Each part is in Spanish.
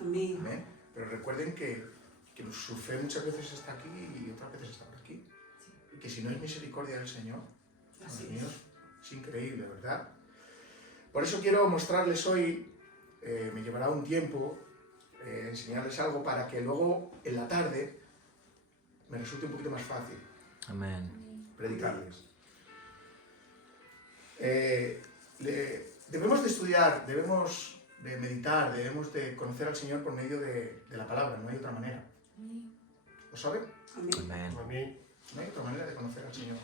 Amén. Amén. Pero recuerden que su fe muchas veces está aquí y otras veces está por aquí. Y que si no es misericordia del Señor, Así Dios mío, es. es increíble, ¿verdad? Por eso quiero mostrarles hoy, me llevará un tiempo, enseñarles algo para que luego en la tarde me resulte un poquito más fácil predicarles. Debemos de estudiar, debemos de meditar, debemos de conocer al Señor por medio de la palabra, no hay otra manera. ¿Lo saben? Amén. No hay otra manera de conocer al Señor.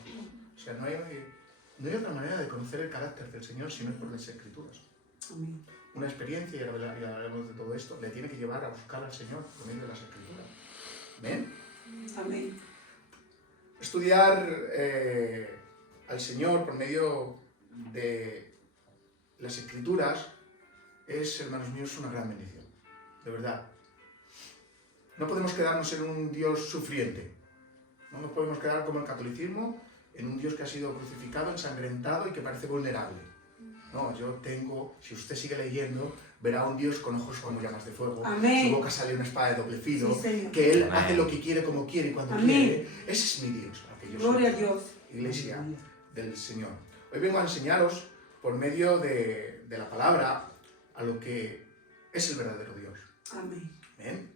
O sea, no hay otra manera de conocer el carácter del Señor si no es por las Escrituras. Amén. Una experiencia, y ahora hablaremos de todo esto, le tiene que llevar a buscar al Señor por medio de las Escrituras. ¿Ven? Amén. Estudiar al Señor por medio de las Escrituras es, hermanos míos, una gran bendición. De verdad. No podemos quedarnos en un Dios sufriente. No nos podemos quedar como el catolicismo, en un Dios que ha sido crucificado, ensangrentado y que parece vulnerable. No, si usted sigue leyendo, verá a un Dios con ojos como llamas de fuego. Amén. Su boca sale una espada de doble filo, Sí, que Él Amén. hace lo que quiere, como quiere y cuando Amén. quiere. Ese es mi Dios, al que yo Gloria a soy, Dios. Iglesia del Señor. Hoy vengo a enseñaros, por medio de la palabra, a lo que es el verdadero Dios. Amén. ¿Bien?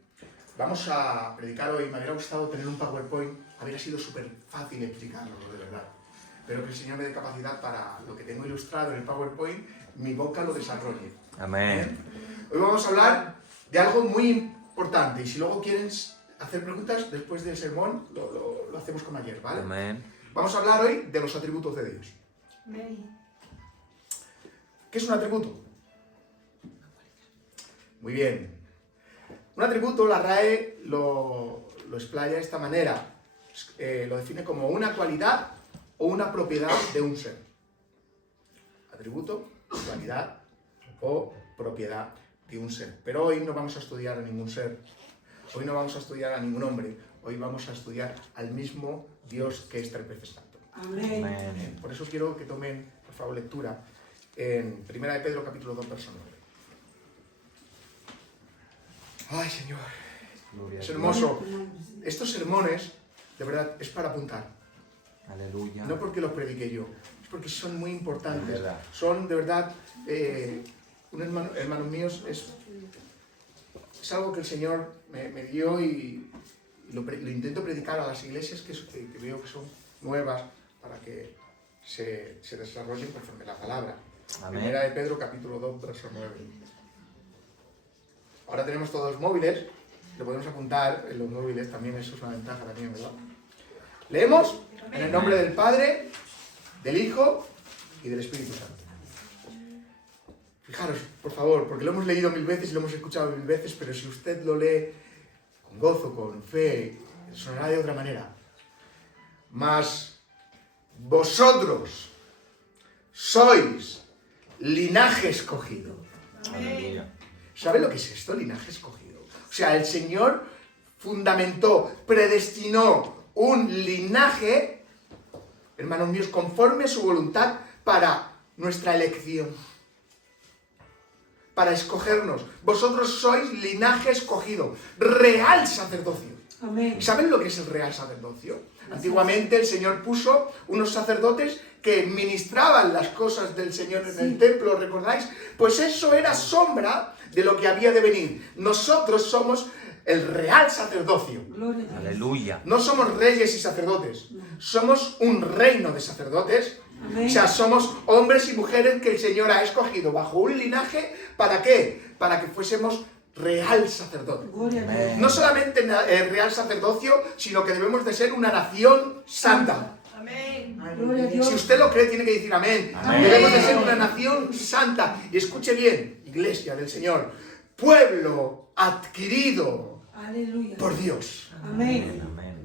Vamos a predicar hoy. Me hubiera gustado tener un PowerPoint, habría sido súper fácil explicarlo, de verdad. Pero que el Señor me dé capacidad para lo que tengo ilustrado en el PowerPoint, mi boca lo desarrolle. Amén. Hoy vamos a hablar de algo muy importante y si luego quieren hacer preguntas después del sermón, lo hacemos como ayer, ¿vale? Amén. Vamos a hablar hoy de los atributos de Dios. ¿Qué es un atributo? Muy bien. Un atributo, la RAE lo explaya de esta manera. Lo define como una cualidad o una propiedad de un ser. Atributo, cualidad o propiedad de un ser. Pero hoy no vamos a estudiar a ningún ser. Hoy no vamos a estudiar a ningún hombre. Hoy vamos a estudiar al mismo Dios que es tres veces santo. Amén. Amén. Por eso quiero que tomen, por favor, lectura en 1 de Pedro, capítulo 2, verso 9. Ay, Señor, Gloria a es Dios. hermoso. Estos sermones, de verdad, es para apuntar. Aleluya. No porque los predique yo, es porque son muy importantes. De verdad. Son, de verdad, hermanos míos, es algo que el Señor me dio y lo intento predicar a las iglesias que veo que son nuevas para que se desarrollen conforme la palabra. Amén. Primera de Pedro, capítulo 2, verso 9. Ahora tenemos todos móviles, lo podemos apuntar en los móviles también, eso es una ventaja también, ¿verdad? Leemos en el nombre del Padre, del Hijo y del Espíritu Santo. Fijaros, por favor, porque lo hemos leído 1000 veces y lo hemos escuchado 1000 veces, pero si usted lo lee con gozo, con fe, sonará de otra manera. Mas vosotros sois linaje escogido. Aleluya. ¿Sabe lo que es esto, linaje escogido? O sea, el Señor fundamentó, predestinó un linaje, hermanos míos, conforme a su voluntad para nuestra elección. Para escogernos. Vosotros sois linaje escogido, real sacerdocio. Amén. ¿Saben lo que es el real sacerdocio? Antiguamente el Señor puso unos sacerdotes que ministraban las cosas del Señor en el templo, ¿recordáis? Pues eso era sombra de lo que había de venir. Nosotros somos el real sacerdocio. Gloria a Dios. Aleluya. No somos reyes y sacerdotes, somos un reino de sacerdotes. Amén. O sea, somos hombres y mujeres que el Señor ha escogido bajo un linaje, ¿para qué? Para que fuésemos real sacerdote. Gloria a Dios. No solamente real sacerdocio, sino que debemos de ser una nación santa. Amén. Gloria a Dios. Si usted lo cree, tiene que decir amén. Amén. Debemos de ser una nación santa. Y escuche bien, iglesia del Señor, pueblo adquirido Aleluya. por Dios. Amén. Amén.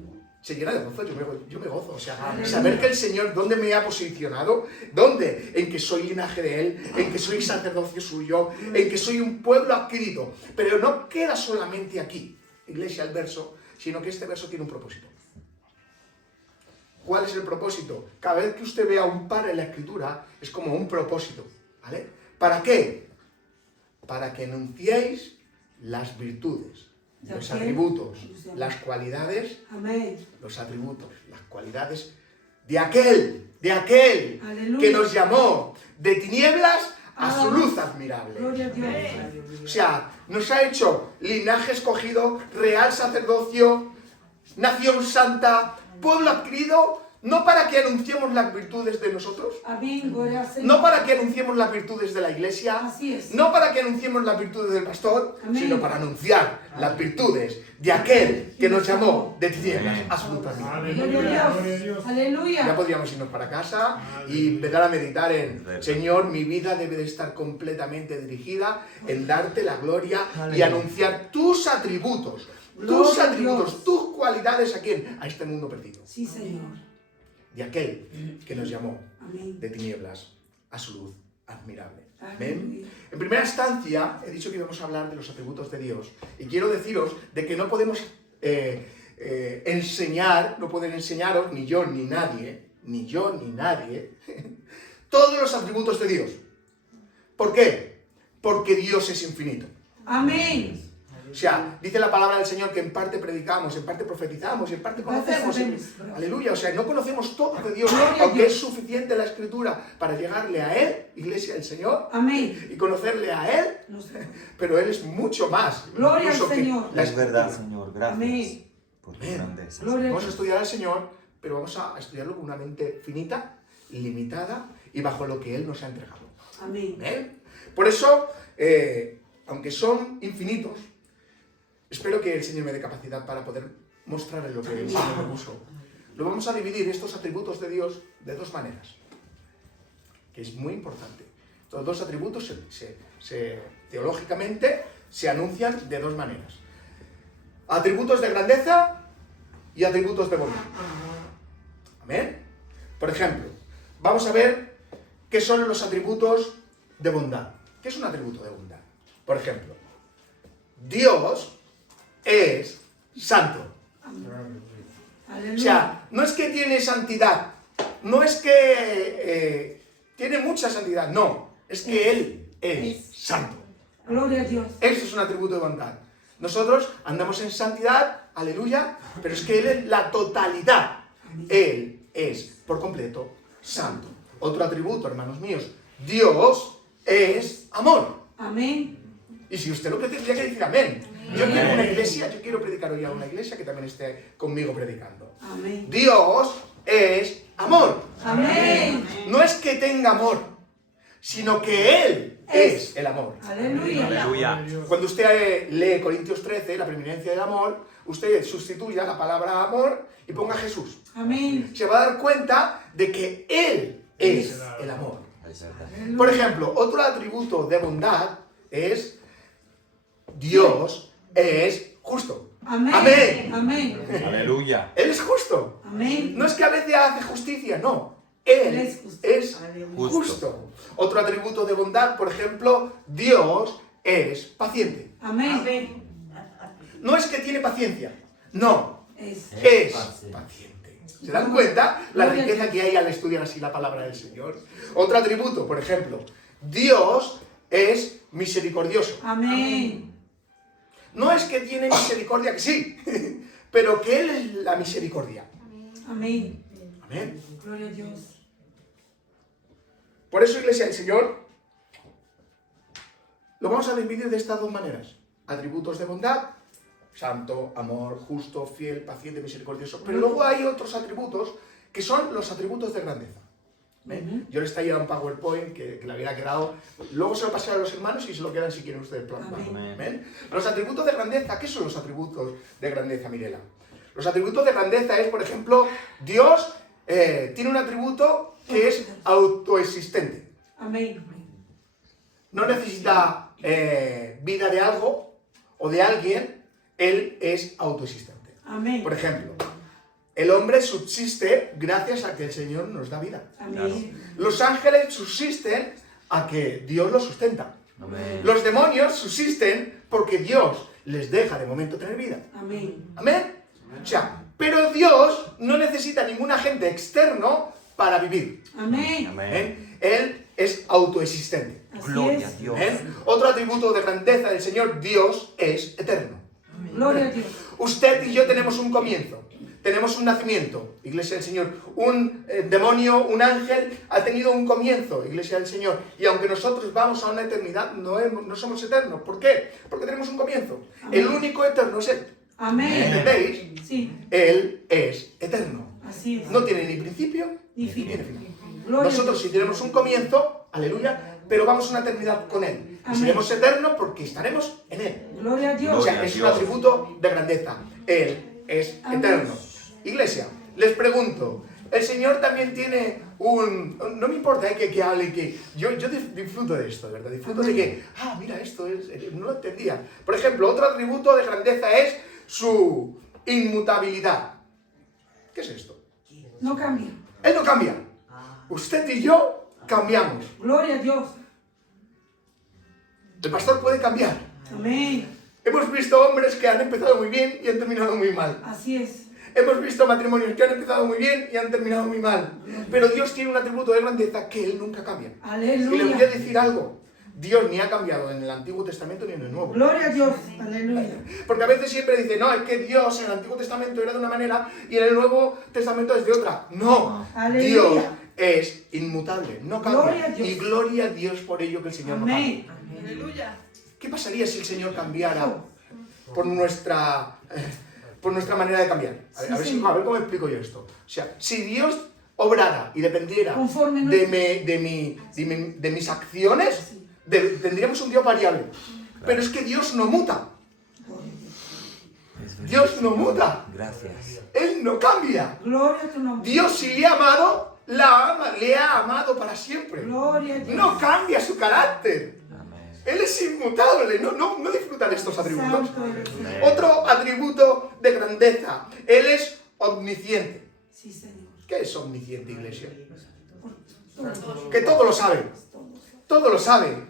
Se llena de gozo, yo me gozo. O sea, Aleluya. saber que el Señor, ¿dónde me ha posicionado? ¿Dónde? En que soy linaje de Él, en que soy sacerdocio suyo, en que soy un pueblo adquirido. Pero no queda solamente aquí, iglesia, el verso, sino que este verso tiene un propósito. ¿Cuál es el propósito? Cada vez que usted vea un par en la Escritura, es como un propósito, ¿vale? ¿Para qué? Para que enunciéis las virtudes, De los aquel atributos, que nos llamó. las cualidades, Amén. los atributos, las cualidades de aquel Aleluya. que nos llamó de tinieblas a su luz admirable. Gloria a Dios. O sea, nos ha hecho linaje escogido, real sacerdocio, nación santa, pueblo adquirido, no para que anunciemos las virtudes de nosotros, Amén. Gloria al Señor. no para que anunciemos las virtudes de la iglesia, Así es. no para que anunciemos las virtudes del pastor, Amén. sino para anunciar las virtudes de aquel que nos llamó de tinieblas a su luz admirable. Gloria a Dios. Ya Aleluya. podríamos irnos para casa y empezar a meditar en, Señor, mi vida debe de estar completamente dirigida en darte la gloria y anunciar tus atributos, Gloria a Dios. tus cualidades ¿a quién? A este mundo perdido. Sí, Señor. De aquel que nos llamó Amén. de tinieblas a su luz admirable. Aleluya. ¿Ven? En primera instancia, he dicho que íbamos a hablar de los atributos de Dios. Y quiero deciros de que no podemos enseñar, no pueden enseñaros, ni yo ni nadie, todos los atributos de Dios. ¿Por qué? Porque Dios es infinito. Amén. O sea, dice la palabra del Señor que en parte predicamos, en parte profetizamos y en parte conocemos. Aleluya, o sea, no conocemos todo de Dios, Gloria a aunque Dios. es suficiente la Escritura para llegarle a Él, Iglesia del Señor, Amén. y conocerle a Él, No sé. pero Él es mucho más. Gloria al incluso que Señor. la Es verdad, Escritura. Señor. Gracias Amén. por tu Amén. grandeza. Gloria a Vamos a estudiar al Señor, pero vamos a estudiarlo con una mente finita, limitada y bajo lo que Él nos ha entregado. Amén. ¿Amén? Por eso, aunque son infinitos, espero que el Señor me dé capacidad para poder mostrarle lo que el Señor me puso. Lo vamos a dividir estos atributos de Dios de dos maneras, que es muy importante. Estos dos atributos teológicamente se anuncian de dos maneras. Atributos de grandeza y atributos de bondad. ¿Amén? Por ejemplo, vamos a ver qué son los atributos de bondad. ¿Qué es un atributo de bondad? Por ejemplo, Dios es santo. Aleluya. O sea, no es que tiene santidad, no es que tiene mucha santidad, no, es que Él es santo. Gloria a Dios. Eso es un atributo de bondad. Nosotros andamos en santidad, aleluya, pero es que Él es la totalidad. Él es, por completo, santo. Otro atributo, hermanos míos, Dios es amor. Amén. Y si usted lo que tendría que decir amén. Yo quiero una iglesia, yo quiero predicar hoy a una iglesia que también esté conmigo predicando. Amén. Dios es amor. Amén. No es que tenga amor, sino que Él es el amor. Aleluya. Aleluya. Cuando usted lee Corintios 13, la preeminencia del amor, usted sustituya la palabra amor y ponga Jesús. Amén. Se va a dar cuenta de que Él es el amor. Es verdad. Por ejemplo, otro atributo de bondad es Dios es justo. Amén. Amén. Amén. Aleluya. Él es justo. Amén. No es que a veces hace justicia, no. Él Él es justo. es Justo. justo. Otro atributo de bondad, por ejemplo, Dios es paciente. Amén. No es que tiene paciencia, no, Es. es paciente. ¿Se dan cuenta la Gloria a riqueza Dios. que hay al estudiar así la palabra del Señor? Otro atributo, por ejemplo, Dios es misericordioso. Amén. No es que tiene misericordia, que sí, pero que Él es la misericordia. Amén. Amén. Gloria a Dios. Por eso, Iglesia del Señor, lo vamos a dividir de estas dos maneras. Atributos de bondad, santo, amor, justo, fiel, paciente, misericordioso. Pero luego hay otros atributos que son los atributos de grandeza. ¿Ven? Yo les traía un PowerPoint que le había quedado. Luego se lo pasé a los hermanos y se lo quedan si quieren ustedes plasmar. Amén. ¿Ven? Los atributos de grandeza, ¿qué son los atributos de grandeza, Mirela? Los atributos de grandeza es, por ejemplo, Dios tiene un atributo que es autoexistente. Amén. No necesita vida de algo o de alguien, Él es autoexistente. Amén. Por ejemplo, el hombre subsiste gracias a que el Señor nos da vida. Amén. Los ángeles subsisten a que Dios los sustenta. Amén. Los demonios subsisten porque Dios les deja de momento tener vida. Amén. ¿Amén? O sea, pero Dios no necesita ningún agente externo para vivir. Amén. Amén. Él es autoexistente. Así Gloria a es. Dios. Amén. Otro atributo de grandeza del Señor, Dios es eterno. Gloria a Dios. Usted y yo tenemos un comienzo, tenemos un nacimiento, Iglesia del Señor. Un demonio, un ángel ha tenido un comienzo, Iglesia del Señor. Y aunque nosotros vamos a una eternidad, no somos eternos. ¿Por qué? Porque tenemos un comienzo. Amén. El único eterno es Él. Amén. ¿Entendéis? Sí, Él es eterno. así es. No tiene ni principio Ni ni fin. tiene final. Gloria a Nosotros Dios. sí tenemos un comienzo, aleluya, pero vamos a una eternidad con Él. Y Amén. seremos eternos porque estaremos en Él. Gloria a Dios. O sea, Gloria a es un Dios. atributo de grandeza. Él es Amén. eterno. Iglesia, les pregunto, el Señor también tiene un... No me importa que hable, que yo disfruto de esto, de verdad. Disfruto de que, mira, esto es... No lo entendía. Por ejemplo, otro atributo de grandeza es su inmutabilidad. ¿Qué es esto? No cambia. Él no cambia. Usted y yo cambiamos. Gloria a Dios. El pastor puede cambiar. Amén. Hemos visto hombres que han empezado muy bien y han terminado muy mal. Así es. Hemos visto matrimonios que han empezado muy bien y han terminado muy mal. Pero Dios tiene un atributo de grandeza que Él nunca cambia. Y le voy a Aleluya. decir algo. Dios ni ha cambiado en el Antiguo Testamento ni en el Nuevo. Gloria a Dios. Aleluya. Porque a veces siempre dice, no, es que Dios en el Antiguo Testamento era de una manera y en el Nuevo Testamento es de otra. No, Aleluya. Dios es inmutable, no Gloria cambia. a Dios. Y gloria a Dios por ello que el Señor no Amén. cambia. Aleluya. ¿Qué pasaría si el Señor cambiara por nuestra manera de cambiar? Sí, A ver cómo explico yo esto. O sea, si Dios obrara y dependiera Conforme de mis acciones, tendríamos un Dios variable. Pero es que Dios no muta. Es verdad. Dios no muta. Gracias. Él no cambia. Gloria a tu nombre. Dios si le ha amado, le ha amado para siempre. Gloria a Dios. No cambia su carácter. Amén. Él es inmutable. No disfruta de estos atributos. Santo eres tú. Amén. Otro atributo de grandeza. Él es omnisciente. Sí, Señor. ¿Qué es omnisciente, iglesia? Todo. Que todo lo sabe. Todo. Todo lo sabe.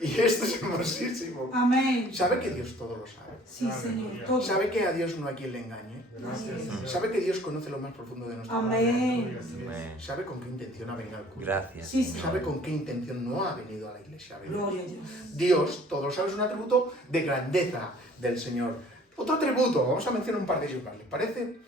Y esto es hermosísimo. Amén. ¿Sabe que Dios todo lo sabe? Sí, Señor. Todo. ¿Sabe que a Dios no hay quien le engañe? Amén. ¿Sabe que Dios conoce lo más profundo de nuestro corazón? Amén. Amén. ¿Sabe con qué intención ha venido al culto? Gracias. Sí, Señor. ¿Sabe con qué intención no ha venido a la iglesia? Gloria a Dios. Dios, todo lo sabe, es un atributo de grandeza del Señor. Otro atributo, vamos a mencionar un par de ellos, ¿les parece?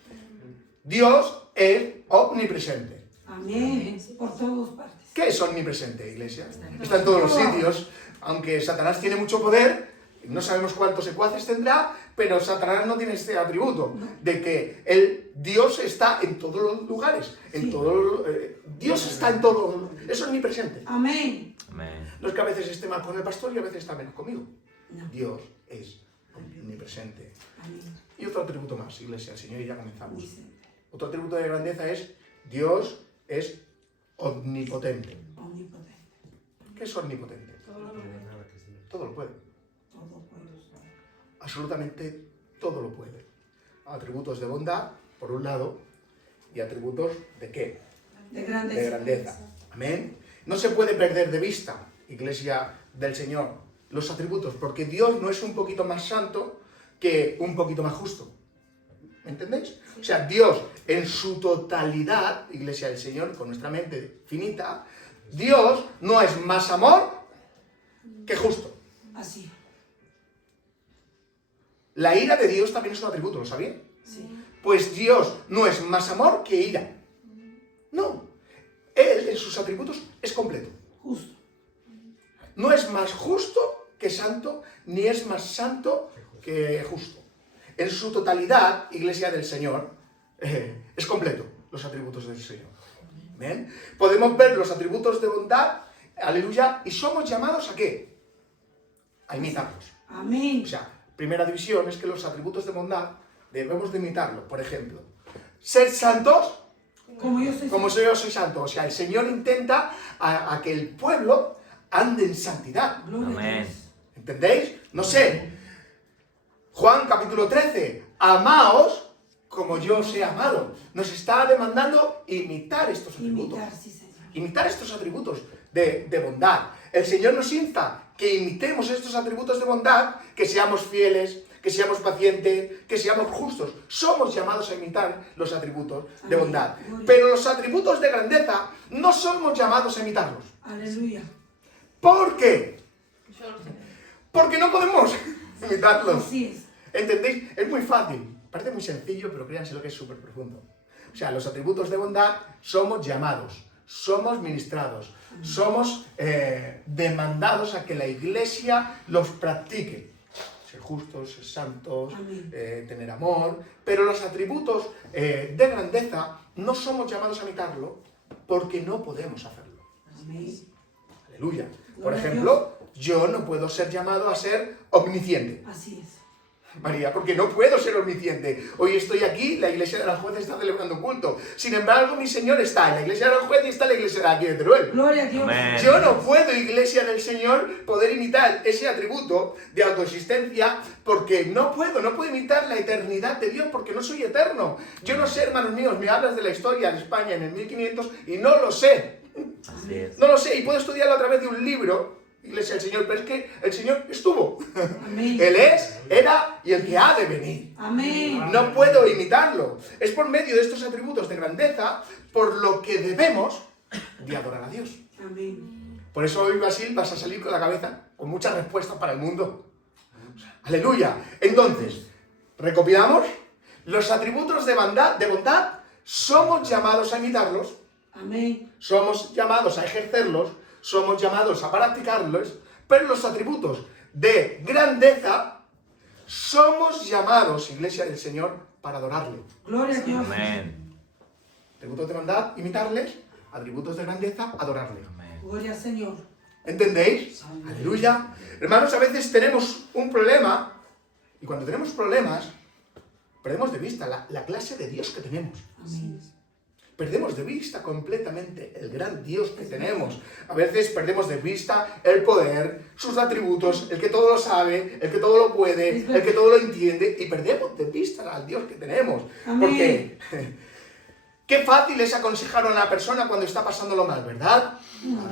Dios es omnipresente. Amén. Por todas partes. ¿Qué es omnipresente, iglesia? Está en todos los sitios. Aunque Satanás tiene mucho poder, no sabemos cuántos secuaces tendrá, pero Satanás no tiene este atributo de que Dios está en todos los lugares. Sí. Dios está en todos. Es omnipresente. Amén. Amén. No es que a veces esté mal con el pastor y a veces está menos conmigo. No. Dios es omnipresente. Amén. Y otro atributo más, iglesia, el Señor, y ya comenzamos. Dice. Otro atributo de grandeza es Dios es omnipotente. Omnipotente. ¿Qué es omnipotente? Todo lo puede. Todo puede. Absolutamente todo lo puede. Atributos de bondad, por un lado, y atributos de qué? De grandeza. De grandeza. Amén. No se puede perder de vista, iglesia del Señor, los atributos, porque Dios no es un poquito más santo que un poquito más justo. ¿Me entendéis? O sea, Dios en su totalidad, iglesia del Señor, con nuestra mente finita, Dios no es más amor que justo. Así. La ira de Dios también es un atributo, ¿lo sabían? Sí. Pues Dios no es más amor que ira. No. Él en sus atributos es completo. Justo. No es más justo que santo, ni es más santo que justo. En su totalidad, iglesia del Señor, es completo los atributos del Señor. ¿Ven? Podemos ver los atributos de bondad, aleluya, y somos llamados ¿a qué? A imitarlos. Amén. O sea, primera división es que los atributos de bondad debemos de imitarlo. Por ejemplo, ser santos Como yo soy. como yo soy santo. O sea, el Señor intenta a que el pueblo ande en santidad. Gloria a Amén. Dios. ¿Entendéis? No sé. Juan capítulo 13. Amaos como yo os he amado. Nos está demandando imitar estos atributos. Imitar, sí, Señor. Imitar estos atributos. de bondad. El Señor nos insta que imitemos estos atributos de bondad, que seamos fieles, que seamos pacientes, que seamos justos. Somos llamados a imitar los atributos de bondad. Pero los atributos de grandeza no somos llamados a imitarlos. Aleluya. ¿Por qué? Porque no podemos imitarlos. Así es. ¿Entendéis? Es muy fácil. Parece muy sencillo, pero créanse lo que es súper profundo. O sea, los atributos de bondad somos llamados, somos ministrados, somos demandados a que la Iglesia los practique. Ser justos, ser santos, tener amor. Pero los atributos de grandeza no somos llamados a imitarlo porque no podemos hacerlo. Amén. Aleluya. Por ejemplo, yo no puedo ser llamado a ser omnisciente. Así es. María, porque no puedo ser omnisciente. Hoy estoy aquí, la iglesia de Aranjuez está celebrando culto. Sin embargo, mi Señor está en la iglesia de Aranjuez y está en la iglesia de aquí de Teruel. Gloria a Dios. Amén. Yo no puedo, iglesia del Señor, poder imitar ese atributo de autoexistencia porque no puedo imitar la eternidad de Dios porque no soy eterno. Yo no sé, hermanos míos, me hablas de la historia de España en el 1500 y no lo sé. Así es. No lo sé y puedo estudiarlo a través de un libro, iglesia del Señor, pero es que el Señor estuvo. Amén. Él es, era y el que ha de venir. Amén. No puedo imitarlo. Es por medio de estos atributos de grandeza por lo que debemos de adorar a Dios. Amén. Por eso hoy, Basil, vas a salir con la cabeza con muchas respuestas para el mundo. Aleluya. Entonces, recopilamos. Los atributos de bondad somos llamados a imitarlos, Amén. somos llamados a ejercerlos, somos llamados a practicarlos, pero los atributos de grandeza somos llamados, iglesia del Señor, para adorarle. Gloria a Dios. Amén. Atributos de bondad, imitarles, atributos de grandeza, adorarle. Amén. Gloria al Señor. ¿Entendéis? Aleluya. Hermanos, a veces tenemos un problema y cuando tenemos problemas perdemos de vista la clase de Dios que tenemos. Amén. Perdemos de vista completamente el gran Dios que tenemos. A veces perdemos de vista el poder, sus atributos, el que todo lo sabe, el que todo lo puede, el que todo lo entiende, y perdemos de vista al Dios que tenemos. Amén. Porque qué fácil es aconsejar a una persona cuando está pasándolo mal, ¿verdad?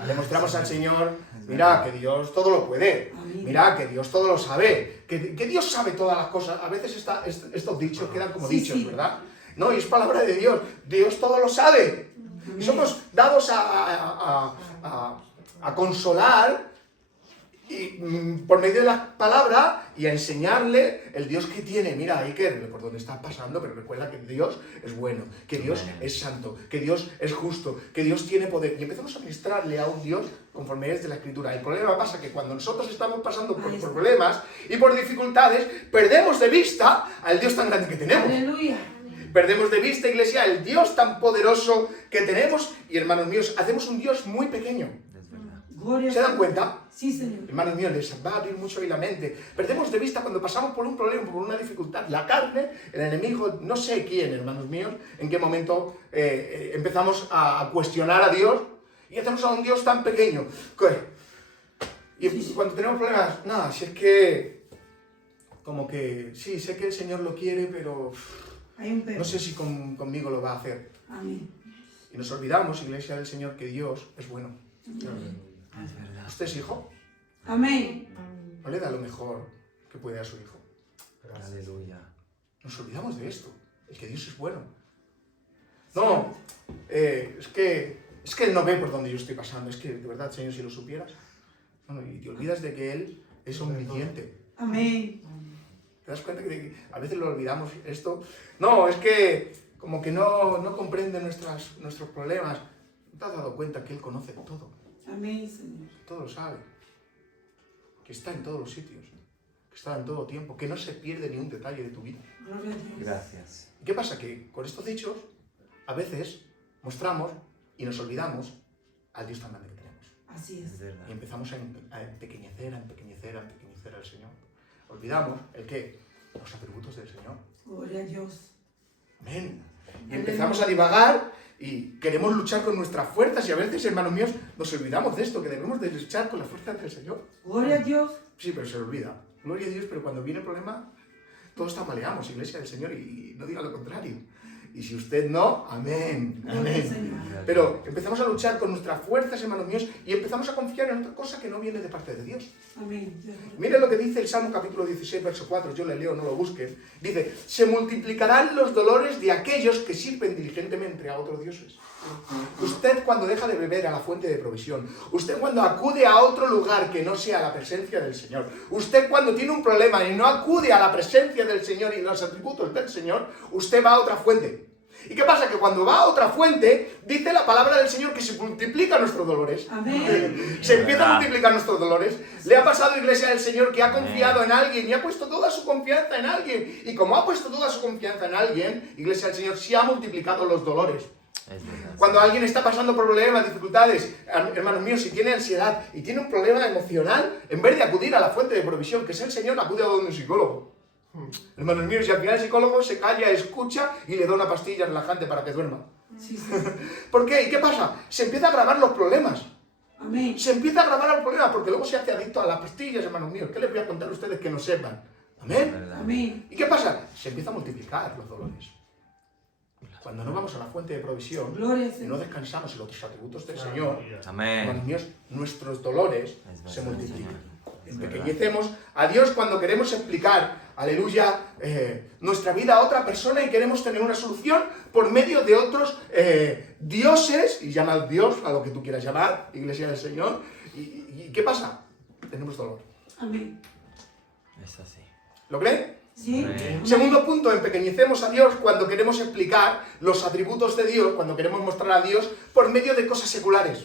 Le mostramos al Señor, mira que Dios todo lo puede, mira que Dios todo lo sabe, que Dios sabe todas las cosas. A veces estos dichos quedan como Sí, dichos, sí. ¿verdad? No, y es palabra de Dios. Dios todo lo sabe. Y somos dados a consolar y, por medio de la palabra y a enseñarle el Dios que tiene. Mira, Iker, por donde estás pasando, pero recuerda que Dios es bueno, que Dios es santo, que Dios es justo, que Dios tiene poder. Y empezamos a ministrarle a un Dios conforme es de la Escritura. El problema pasa que cuando nosotros estamos pasando por problemas y por dificultades, perdemos de vista al Dios tan grande que tenemos. Aleluya. Perdemos de vista, iglesia, el Dios tan poderoso que tenemos y, hermanos míos, hacemos un Dios muy pequeño. Es verdad. Gloria ¿Se al dan Señor. cuenta? Sí, Señor. Hermanos míos, les va a abrir mucho ahí la mente. Perdemos de vista cuando pasamos por un problema, por una dificultad. La carne, el enemigo, no sé quién, hermanos míos, en qué momento empezamos a cuestionar a Dios y hacemos a un Dios tan pequeño. Y cuando tenemos problemas, nada, si es que, como que, sí, sé que el Señor lo quiere, pero Hay un pero. no sé si conmigo lo va a hacer. Amén. Y nos olvidamos, iglesia del Señor, que Dios es bueno. Es verdad. ¿Usted es hijo? Amén. No le da lo mejor que puede a su hijo. Aleluya. Nos olvidamos de esto, el que Dios es bueno. No, es que Él no ve por donde yo estoy pasando. Es que, de verdad, Señor, si lo supieras. Bueno, y te olvidas de que Él es omnisciente. Amén. ¿Te das cuenta que a veces lo olvidamos esto? No, es que como que no comprende nuestros problemas. ¿No te has dado cuenta que Él conoce todo? Amén, Señor. Todo lo sabe. Que está en todos los sitios. Que está en todo tiempo. Que no se pierde ni un detalle de tu vida. Gloria a Dios. Gracias. ¿Qué pasa? Que con estos dichos a veces mostramos y nos olvidamos al Dios tan grande que tenemos. Así Es es. verdad. Y empezamos a empequeñecer al Señor. Olvidamos el qué, los atributos del Señor. Gloria a Dios. Amén. Y empezamos a divagar y queremos luchar con nuestras fuerzas y a veces, hermanos míos, nos olvidamos de esto, que debemos de luchar con las fuerzas del Señor. Gloria a Dios. Sí, pero se olvida. Gloria a Dios, pero cuando viene el problema, todos tambaleamos, iglesia del Señor, y no diga lo contrario. Y si usted no, amén, Gloria al amén. Señor. Pero empezamos a luchar con nuestras fuerzas, hermanos míos, y empezamos a confiar en otra cosa que no viene de parte de Dios. Amén. Miren lo que dice el Salmo capítulo 16, verso 4, yo le leo, no lo busquen. Dice, se multiplicarán los dolores de aquellos que sirven diligentemente a otros dioses. Usted cuando deja de beber a la fuente de provisión, usted cuando acude a otro lugar que no sea la presencia del Señor, usted cuando tiene un problema y no acude a la presencia del Señor y los atributos del Señor, usted va a otra fuente. ¿Y qué pasa? Que cuando va a otra fuente, dice la palabra del Señor que se multiplican nuestros dolores. Amén. Se empiezan a multiplicar nuestros dolores. Le ha pasado, iglesia del Señor, que ha confiado en alguien y ha puesto toda su confianza en alguien. Y como ha puesto toda su confianza en alguien, iglesia del Señor, se ha multiplicado los dolores. Cuando alguien está pasando problemas, dificultades, hermanos míos, si tiene ansiedad y tiene un problema emocional, en vez de acudir a la fuente de provisión, que es el Señor, acude a donde un psicólogo. Hermanos míos, y al final el psicólogo se calla, escucha y le da una pastilla relajante para que duerma. Sí, sí. ¿Por qué? ¿Y qué pasa? Se empieza a agravar los problemas. Amén. Se empieza a agravar los problemas porque luego se hace adicto a las pastillas, hermanos míos. ¿Qué les voy a contar a ustedes que no sepan? ¿Amén? Amén. ¿Y qué pasa? Se empieza a multiplicar los dolores. Cuando no vamos a la fuente de provisión Gloria al y no Señor. descansamos en los atributos del Señor, Amén. hermanos míos, nuestros dolores Es se verdad, multiplican. Señor. Es Empequeñecemos a Dios cuando queremos explicar, aleluya, nuestra vida a otra persona y queremos tener una solución por medio de otros dioses, y llama Dios a lo que tú quieras llamar, Iglesia del Señor. ¿Y qué pasa? Tenemos dolor. Amén. Es así. ¿Lo creen? Sí. Amén. Segundo punto, empequeñecemos a Dios cuando queremos explicar los atributos de Dios, cuando queremos mostrar a Dios por medio de cosas seculares.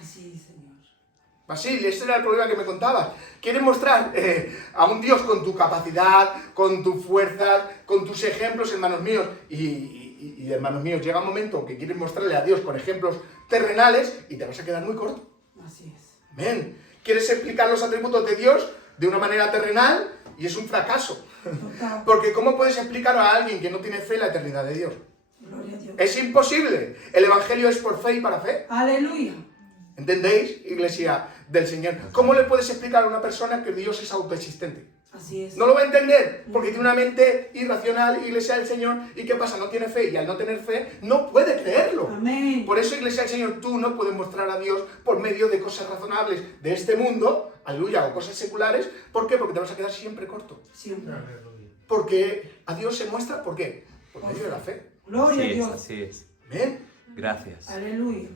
Así, Señor. Basil, ese era el problema que me contabas. Quieres mostrar a un Dios con tu capacidad, con tus fuerzas, con tus ejemplos, hermanos míos. Y hermanos míos, llega un momento que quieres mostrarle a Dios con ejemplos terrenales y te vas a quedar muy corto. Así es. Amén. Quieres explicar los atributos de Dios de una manera terrenal y es un fracaso. Total. Porque ¿cómo puedes explicar a alguien que no tiene fe la eternidad de Dios? Gloria a Dios. Es imposible. El Evangelio es por fe y para fe. Aleluya. ¿Entendéis, Iglesia del Señor? ¿Cómo le puedes explicar a una persona que Dios es autoexistente? Así es. No lo va a entender porque tiene una mente irracional, Iglesia del Señor. ¿Y qué pasa? No tiene fe y al no tener fe no puede creerlo. Amén. Por eso, Iglesia del Señor, tú no puedes mostrar a Dios por medio de cosas razonables de este mundo, aleluya, o cosas seculares. ¿Por qué? Porque te vas a quedar siempre corto. Siempre. Porque a Dios se muestra, ¿por qué? Por medio de la fe. Gloria a Así es, Dios. así es. ¿Ven? Gracias. Aleluya.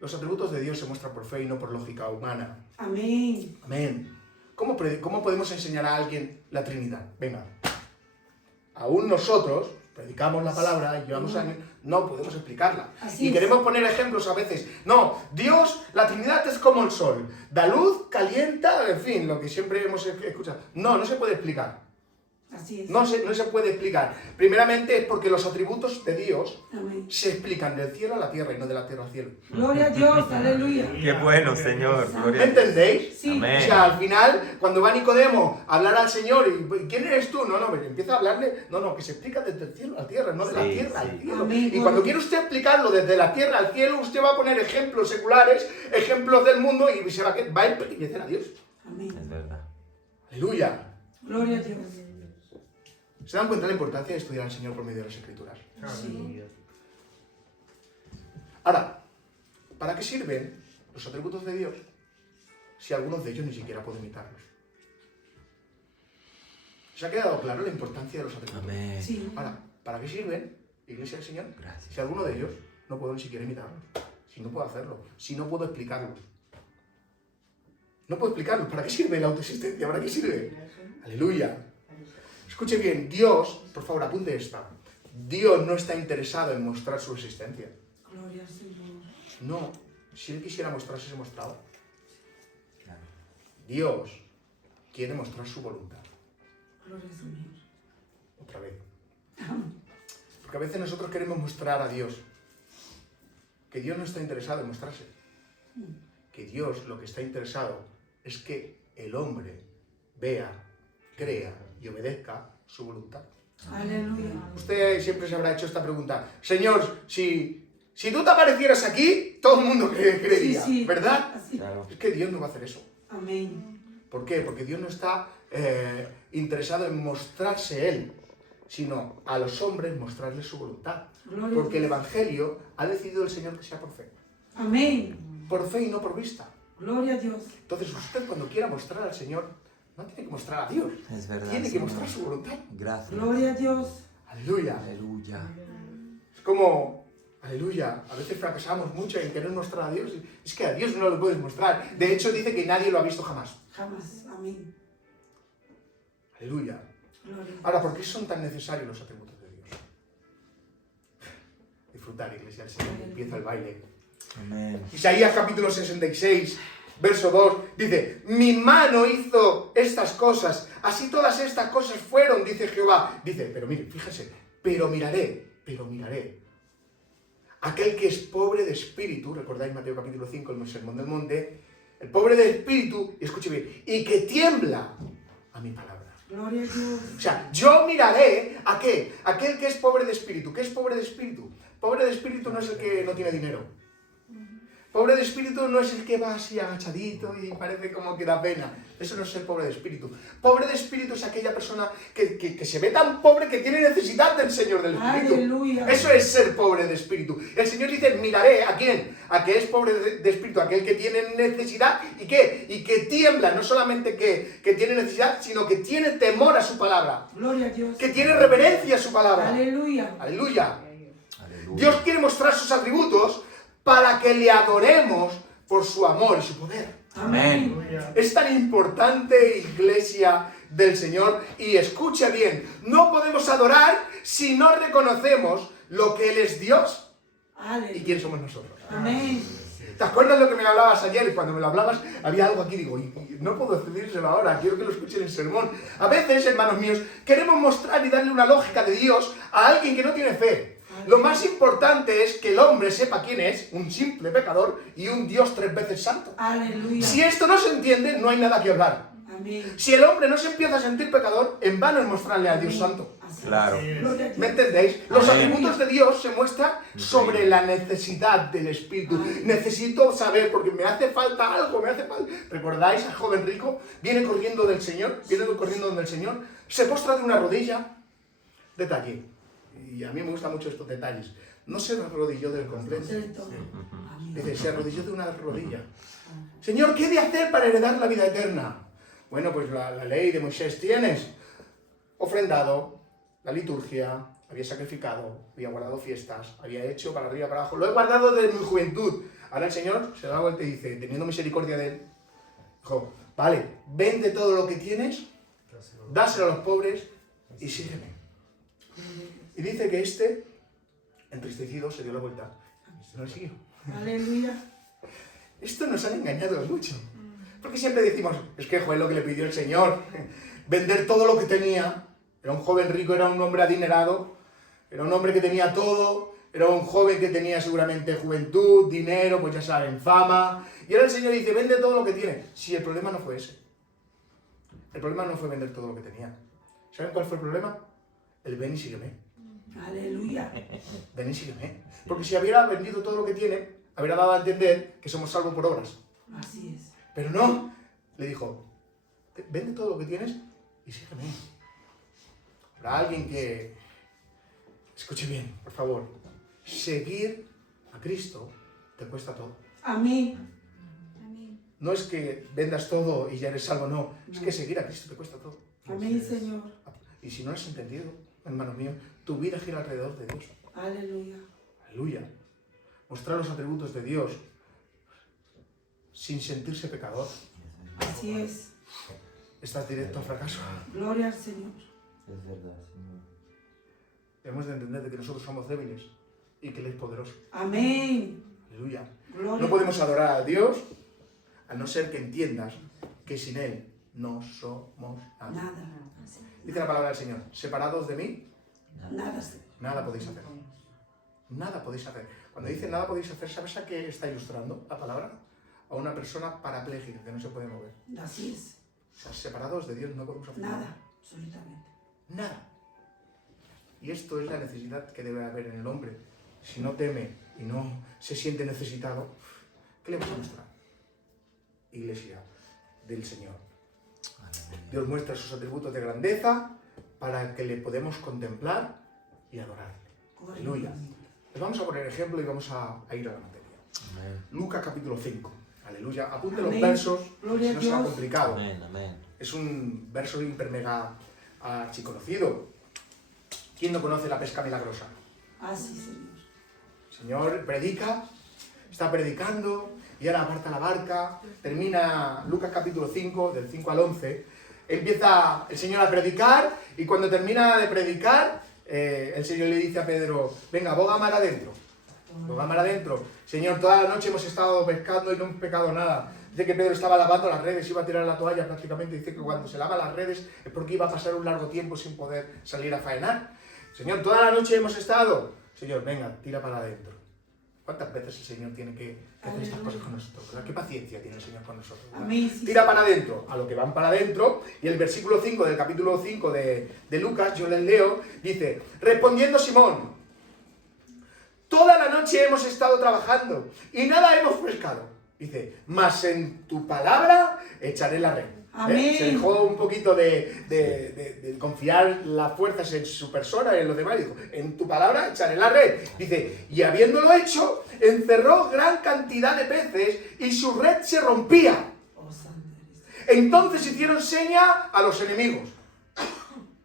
Los atributos de Dios se muestran por fe y no por lógica humana. Amén. Amén. ¿Cómo podemos enseñar a alguien la Trinidad? Venga. Aún nosotros predicamos la palabra y llevamos años, no podemos explicarla. Así Y es. queremos poner ejemplos a veces. No, Dios, la Trinidad es como el sol. Da luz, calienta, en fin, lo que siempre hemos escuchado. No, no se puede explicar. Así es. No se puede explicar. Primeramente es porque los atributos de Dios Amén. se explican del cielo a la tierra y no de la tierra al cielo. Gloria a Dios. Aleluya. Qué bueno, Señor. ¿Me Gloria a Dios. entendéis? Sí. Amén. O sea, al final, cuando va Nicodemo a hablar al Señor, y ¿quién eres tú? No, empieza a hablarle, que se explica desde el cielo a la tierra, no de la Sí, tierra sí. al cielo. Amén. Y cuando quiere usted explicarlo desde la tierra al cielo, usted va a poner ejemplos seculares, ejemplos del mundo, y se va a empequeñecer a Dios. Amén. Es verdad. Aleluya. Gloria a Dios. ¿Se dan cuenta de la importancia de estudiar al Señor por medio de las Escrituras? Sí. Ahora, ¿para qué sirven los atributos de Dios si algunos de ellos ni siquiera pueden imitarlos? ¿Se ha quedado claro la importancia de los atributos? Amén. Sí. Ahora, ¿para qué sirven, Iglesia del Señor? Gracias. Si alguno de ellos no puedo ni siquiera imitarlos, si no puedo hacerlo, si no puedo explicarlos. No puedo explicarlos. ¿Para qué sirve la autoexistencia? ¿Para qué sirve? Aleluya. Escuche bien, Dios, por favor, apunte esta. Dios no está interesado en mostrar su existencia. Gloria al Señor. No, si Él quisiera mostrarse, se mostraba. Claro. Dios quiere mostrar su voluntad. Gloria al Señor. Otra vez. Porque a veces nosotros queremos mostrar a Dios que Dios no está interesado en mostrarse. Que Dios lo que está interesado es que el hombre vea, crea y obedezca su voluntad. Aleluya. Usted siempre se habrá hecho esta pregunta. Señor, si tú te aparecieras aquí, todo el mundo creería, Sí, sí. ¿verdad? Así. Claro. Es que Dios no va a hacer eso. Amén. ¿Por qué? Porque Dios no está interesado en mostrarse Él. sino a los hombres mostrarles su voluntad. Gloria a Porque el Dios. Evangelio ha decidido el Señor que sea por fe. Amén. Por fe y no por vista. Gloria a Dios. Entonces usted cuando quiera mostrar al Señor, no tiene que mostrar a Dios. Es verdad, Tiene que Señor. mostrar su voluntad. Gracias. Gloria a Dios. Aleluya. Aleluya. Es como, aleluya, a veces fracasamos mucho en querer mostrar a Dios. Es que a Dios no lo puedes mostrar. De hecho dice que nadie lo ha visto jamás. Jamás. Amén. Aleluya. Gloria. Ahora, ¿por qué son tan necesarios los atributos de Dios? Disfrutar, iglesia, el Señor, empieza el baile. Amén. Isaías capítulo 66, verso 2, dice, mi mano hizo estas cosas, así todas estas cosas fueron, dice Jehová. Dice, pero mire, fíjese, pero miraré. Aquel que es pobre de espíritu, recordáis Mateo capítulo 5, el sermón del monte, el pobre de espíritu, y escuche bien, y que tiembla a mi palabra. Gloria a Dios. O sea, yo miraré a qué, aquel que es pobre de espíritu. ¿Qué es pobre de espíritu? Pobre de espíritu no es el que no tiene dinero. Pobre de espíritu no es el que va así agachadito y parece como que da pena. Eso no es ser pobre de espíritu. Pobre de espíritu es aquella persona que se ve tan pobre que tiene necesidad del Señor del Espíritu. Aleluya. Eso es ser pobre de espíritu. El Señor dice, miraré ¿a quién? A que es pobre de espíritu, aquel que tiene necesidad y qué, y que tiembla, no solamente que tiene necesidad, sino que tiene temor a su palabra, Gloria a Dios. que tiene reverencia a su palabra. Aleluya. Aleluya. Aleluya. Dios quiere mostrar sus atributos para que le adoremos por su amor y su poder. Amén. Es tan importante, iglesia del Señor, y escucha bien, no podemos adorar si no reconocemos lo que Él es Dios y Aleluya. quién somos nosotros. Amén. ¿Te acuerdas lo que me hablabas ayer? Y cuando me lo hablabas, había algo aquí, digo, y no puedo decírselo ahora, quiero que lo escuchen en el sermón. A veces, hermanos míos, queremos mostrar y darle una lógica de Dios a alguien que no tiene fe. Lo más importante es que el hombre sepa quién es, un simple pecador y un Dios 3 veces santo. Aleluya. Si esto no se entiende, no hay nada que hablar. Amén. Si el hombre no se empieza a sentir pecador, en vano es mostrarle a Dios santo. Así es. Claro. Gloria a Dios. ¿Me entendéis? Los Amén. atributos de Dios se muestran sobre la necesidad del Espíritu. Necesito saber, porque me hace falta algo, me hace falta... ¿Recordáis al joven rico? Viene corriendo del Señor, viene corriendo donde el Señor, se postra de una rodilla. Detalle. Y a mí me gustan mucho estos detalles. No se arrodilló del completo. Del todo. Amén. Dice, se arrodilló de una rodilla. Señor, ¿qué he de hacer para heredar la vida eterna? Bueno, pues la ley de Moisés tienes. Ofrendado, la liturgia, había sacrificado, había guardado fiestas, había hecho para arriba, para abajo. Lo he guardado desde mi juventud. Ahora el Señor se da vuelta y dice, teniendo misericordia de él, dijo, vale, vende todo lo que tienes, dáselo a los pobres y sígueme. Y dice que este, entristecido, se dio la vuelta. No le siguió. Aleluya. Esto nos han engañado mucho. Porque siempre decimos, es que fue lo que le pidió el Señor. Vender todo lo que tenía. Era un joven rico, era un hombre adinerado. Era un hombre que tenía todo. Era un joven que tenía seguramente juventud, dinero, pues ya saben, fama. Y ahora el Señor dice, vende todo lo que tiene. Si el problema no fue ese. El problema no fue vender todo lo que tenía. ¿Saben cuál fue el problema? El ven y sígueme. Aleluya. Ven y sígueme. Porque si hubiera vendido todo lo que tiene, habría dado a entender que somos salvos por obras. Así es. Pero no. Le dijo, vende todo lo que tienes y sígueme. Habrá alguien que... Escuche bien, por favor. Seguir a Cristo te cuesta todo. Amén. No es que vendas todo y ya eres salvo, no. Es que seguir a Cristo te cuesta todo. Amén, Señor. Y si no has entendido, hermano mío, tu vida gira alrededor de Dios. Aleluya. Aleluya. Mostrar los atributos de Dios sin sentirse pecador. Así es. Estás directo al fracaso. Gloria al Señor. Es verdad, Señor. Debemos de entender de que nosotros somos débiles y que Él es poderoso. Amén. Aleluya. Gloria. No podemos adorar a Dios a no ser que entiendas que sin Él no somos nada. Nada. Dice la palabra del Señor, separados de mí, Nada. nada podéis hacer. Nada podéis hacer. Cuando dice nada podéis hacer, ¿sabes a qué está ilustrando la palabra? A una persona parapléjica que no se puede mover. Así es. O sea, separados de Dios no podemos hacer Nada. Absolutamente. Nada. Y esto es la necesidad que debe haber en el hombre. Si no teme y no se siente necesitado, ¿qué le vamos a mostrar? Iglesia del Señor. Dios muestra sus atributos de grandeza para que le podamos contemplar y adorarle. Aleluya. Les vamos a poner ejemplo y vamos a ir a la materia. Amén. Lucas capítulo 5. Aleluya. Apunte los Amén. versos, Gloria si a no será Dios. complicado. Amén, amén. Es un verso hiper mega archiconocido. ¿Quién no conoce la pesca milagrosa? Así, Señor. El Señor predica, está predicando, y ahora aparta la barca, termina Lucas capítulo 5, del 5 al 11, empieza el Señor a predicar, y cuando termina de predicar, el Señor le dice a Pedro, venga, boga mar adentro, boga mar adentro. Señor, toda la noche hemos estado pescando y no hemos pescado nada. Dice que Pedro estaba lavando las redes, iba a tirar la toalla prácticamente, dice que cuando se lava las redes es porque iba a pasar un largo tiempo sin poder salir a faenar. Señor, toda la noche hemos estado. Señor, venga, tira para adentro. ¿Cuántas veces el Señor tiene que hacer estas cosas con nosotros? ¿Verdad? ¿Qué paciencia tiene el Señor con nosotros? ¿Verdad? Amén. Sí, Tira para adentro, a lo que van para adentro, y el versículo 5 del capítulo 5 de Lucas, yo les leo, dice, respondiendo Simón, toda la noche hemos estado trabajando y nada hemos pescado. Dice, mas en tu palabra echaré la red. Amén. Se dejó un poquito de confiar las fuerzas en su persona y en los demás. Dijo, en tu palabra echaré la red. Dice, y habiéndolo hecho, encerró gran cantidad de peces y su red se rompía. Oh, Santo eres. Entonces hicieron seña a los enemigos.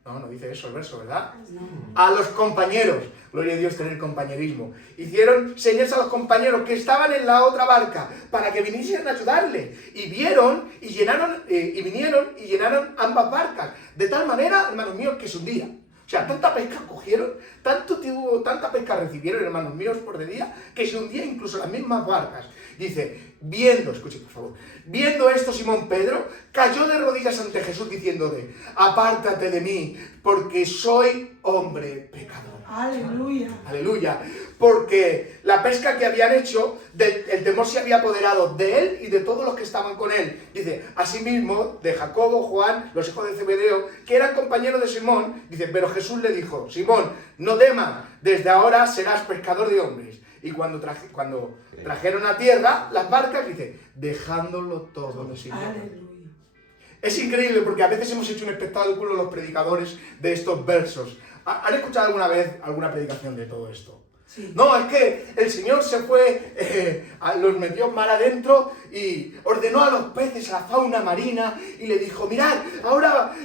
No dice eso el verso, ¿verdad? No. A los compañeros. Gloria a Dios tener compañerismo. Hicieron señas a los compañeros que estaban en la otra barca para que viniesen a ayudarle. Y vieron y llenaron, y vinieron y llenaron ambas barcas. De tal manera, hermanos míos, que se hundía. O sea, tanta pesca cogieron, tanta pesca recibieron, hermanos míos, por de día, que se hundía incluso las mismas barcas. Dice, escuche por favor, viendo esto Simón Pedro, cayó de rodillas ante Jesús diciéndole, apártate de mí, porque soy hombre pecador. Aleluya. Aleluya, porque la pesca que habían hecho, el temor se había apoderado de él y de todos los que estaban con él. Dice, asimismo, de Jacobo, Juan, los hijos de Zebedeo, que eran compañeros de Simón, dice, pero Jesús le dijo, Simón, no temas, desde ahora serás pescador de hombres. Y cuando trajeron a tierra las barcas, dice, dejándolo todo los Señor. Aleluya. Es increíble porque a veces hemos hecho un espectáculo los predicadores de estos versos. ¿Han escuchado alguna vez alguna predicación de todo esto? Sí. No, es que el Señor se fue, los metió mar adentro y ordenó a los peces, a la fauna marina, y le dijo, mirad, ahora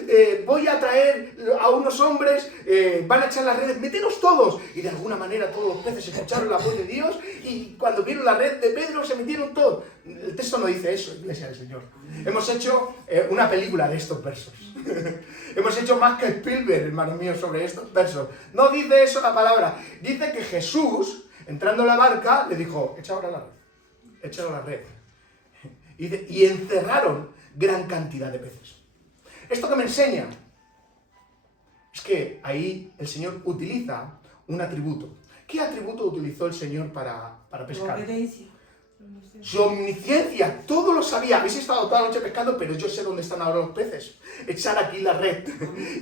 voy a traer a unos hombres, van a echar las redes, métenos todos. Y de alguna manera todos los peces escucharon la voz de Dios y cuando vieron la red de Pedro se metieron todos. El texto no dice eso, Iglesia del Señor. Hemos hecho una película de estos versos. Hemos hecho más que Spielberg, hermanos míos, sobre estos versos. No dice eso la palabra. Dice que Jesús, entrando en la barca, le dijo, echa ahora la red. Echa ahora la red. Y encerraron gran cantidad de peces. Esto que me enseña es que ahí el Señor utiliza un atributo. ¿Qué atributo utilizó el Señor para pescar? Obediencia. Su omnisciencia, todo lo sabía. Habéis estado toda la noche pescando, pero yo sé dónde están ahora los peces. Echar aquí la red.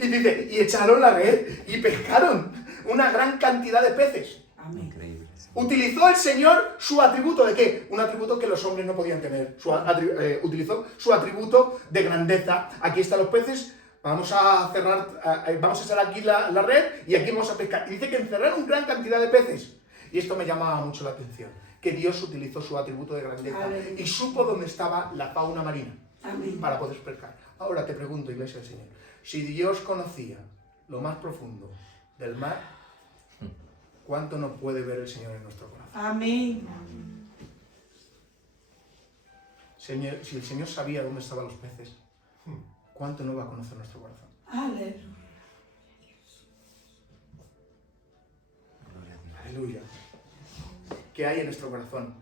Y dice, y echaron la red y pescaron una gran cantidad de peces. Amén. Increíble. Sí. Utilizó el Señor su atributo de ¿qué? Un atributo que los hombres no podían tener. Utilizó su atributo de grandeza. Aquí están los peces. Vamos a cerrar, vamos a echar aquí la red y aquí vamos a pescar. Y dice que encerraron gran cantidad de peces. Y esto me llama mucho la atención. Que Dios utilizó su atributo de grandeza y supo dónde estaba la fauna marina. Amén. Para poder pescar. Ahora te pregunto, Iglesia del Señor, si Dios conocía lo más profundo del mar, ¿cuánto nos puede ver el Señor en nuestro corazón? Amén. Señor, si el Señor sabía dónde estaban los peces, ¿cuánto no va a conocer nuestro corazón? Aleluya. Gloria a Dios. Aleluya. ¿Qué hay en nuestro corazón?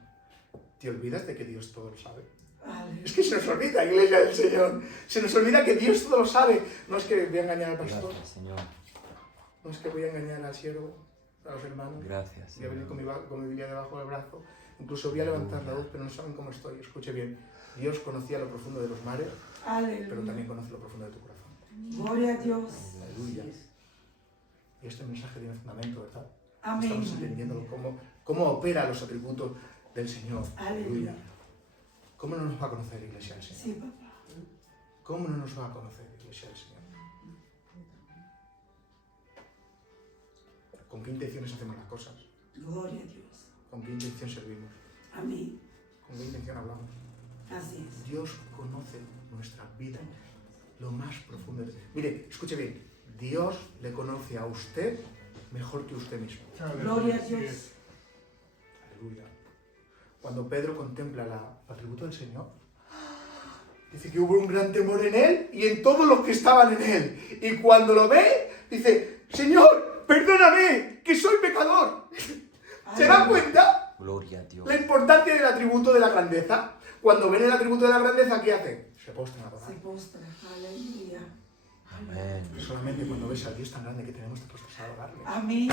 ¿Te olvidas de que Dios todo lo sabe? Aleluya. Es que se nos olvida, Iglesia del Señor. Se nos olvida que Dios todo lo sabe. No es que voy a engañar al pastor. Gracias, Señor. No es que voy a engañar al siervo, a los hermanos. Gracias, Voy a venir Señor. con mi Biblia debajo del brazo. Incluso voy a levantar la voz, pero no saben cómo estoy. Escuche bien. Dios conocía lo profundo de los mares, pero Aleluya. también conoce lo profundo de tu corazón. Gloria a Dios. Aleluya. Y este mensaje tiene fundamento, ¿verdad? Amén. Estamos entendiendo cómo opera los atributos del Señor. Aleluya. ¿Cómo no nos va a conocer, Iglesia del Señor? Sí, papá. ¿Cómo no nos va a conocer, Iglesia del Señor? ¿Con qué intenciones hacemos las cosas? Gloria a Dios. ¿Con qué intención servimos? Amén. ¿Con qué intención hablamos? Así es. Dios conoce nuestra vida, lo más profundo. Mire, escuche bien, Dios le conoce a usted mejor que usted mismo. Gloria a Dios. Aleluya. Cuando Pedro contempla el atributo del Señor, dice que hubo un gran temor en él y en todos los que estaban en él. Y cuando lo ve, dice, Señor, perdóname, que soy pecador. ¿Se da cuenta Gloria a Dios. la importancia del atributo de la grandeza? Cuando ven el atributo de la grandeza, ¿qué hacen? Se postran a adorar. Se postra. Aleluya. Amén. Solamente cuando ves al Dios tan grande que tenemos, te postras a adorarle. Amén.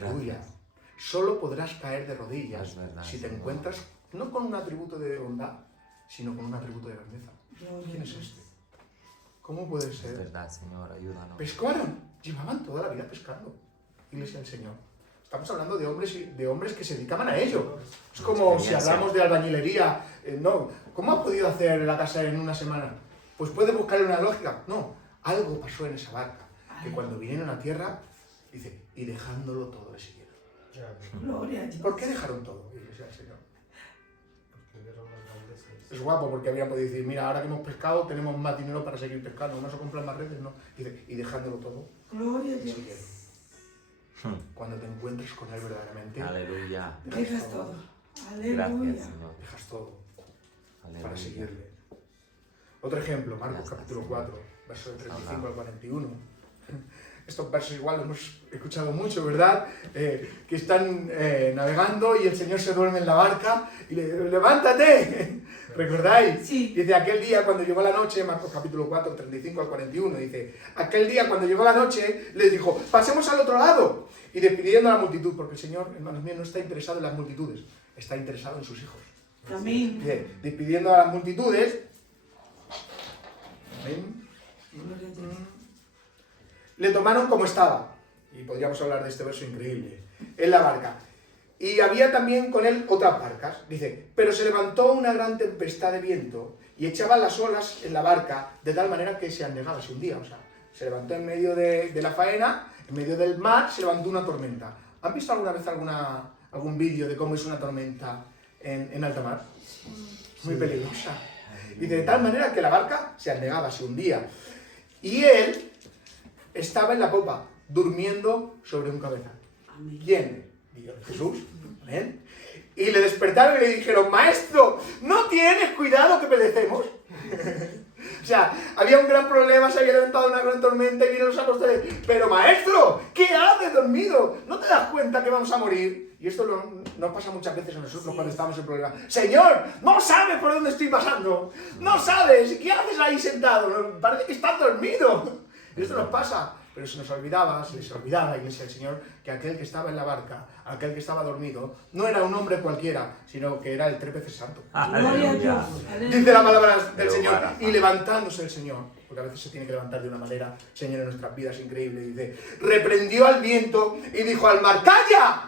Aleluya. Gracias. Solo podrás caer de rodillas Es verdad, si te Señor. encuentras no con un atributo de bondad, sino con un atributo de grandeza. Gloria ¿Quién a es Dios. este? ¿Cómo puede Es ser? verdad, Señor, ayúdanos. Pescaron, llevaban toda la vida pescando. Iglesia del Señor. Estamos hablando de hombres que se dedicaban a ello. Es como si Experiencia. hablamos de albañilería. No, ¿cómo ha podido hacer la casa en una semana? Pues puede buscarle una lógica. No, algo pasó en esa barca. Que cuando vinieron a tierra, dice, y dejándolo todo le siguieron. Gloria a Dios. ¿Por qué dejaron todo, Iglesia del Señor? Es guapo porque habría podido decir, mira, ahora que hemos pescado tenemos más dinero para seguir pescando, vamos a comprar más redes, no. Dice, y dejándolo todo, Gloria a le Dios. siguieron. Cuando te encuentres con Él verdaderamente, Aleluya. Dejas todo. Gracias, Aleluya. Señor. dejas todo para Aleluya. seguirle. Otro ejemplo, Marcos Gracias, capítulo Señor. 4, versos 35 al 41. Estos versos igual los hemos escuchado mucho, ¿verdad? Que están navegando y el Señor se duerme en la barca y le ¡levántate! ¿Recordáis? Sí. Dice, aquel día cuando llegó la noche, Marcos capítulo 4, 35 al 41, dice, aquel día cuando llegó la noche, les dijo, pasemos al otro lado. Y despidiendo a la multitud, porque el Señor, hermanos míos, no está interesado en las multitudes, está interesado en sus hijos. Amén. Dice, despidiendo a las multitudes, amén, Gloria a Dios. le tomaron como estaba. Y podríamos hablar de este verso increíble. En la barca. Y había también con él otras barcas. Dice, pero se levantó una gran tempestad de viento y echaban las olas en la barca de tal manera que se anegaba, se hundía. O sea, se levantó en medio de la faena, en medio del mar, se levantó una tormenta. ¿Han visto alguna vez algún vídeo de cómo es una tormenta en alta mar? Muy peligrosa. Dice, de tal manera que la barca se anegaba, se hundía. Y él estaba en la popa, durmiendo sobre un cabezal. Amén. ¿Quién? Dios, Jesús. Amén. Y le despertaron y le dijeron, maestro, ¿no tienes cuidado que perecemos? O sea, había un gran problema, se había levantado una gran tormenta y vienen los apóstoles. Pero maestro, ¿qué haces dormido? ¿No te das cuenta que vamos a morir? Y esto nos pasa muchas veces a nosotros cuando estamos en problemas. Señor, no sabes por dónde estoy pasando. No sabes. ¿Qué haces ahí sentado? Parece que estás dormido. Y esto nos pasa. Pero se nos olvidaba, se les olvidaba, Iglesia del Señor, que aquel que estaba en la barca, aquel que estaba dormido, no era un hombre cualquiera, sino que era el tres veces santo. Gloria a Dios. Dice la palabra del Pero Señor, para- y levantándose el Señor, porque a veces se tiene que levantar de una manera, Señor, en nuestras vidas increíble, dice, reprendió al viento y dijo al mar, ¡calla!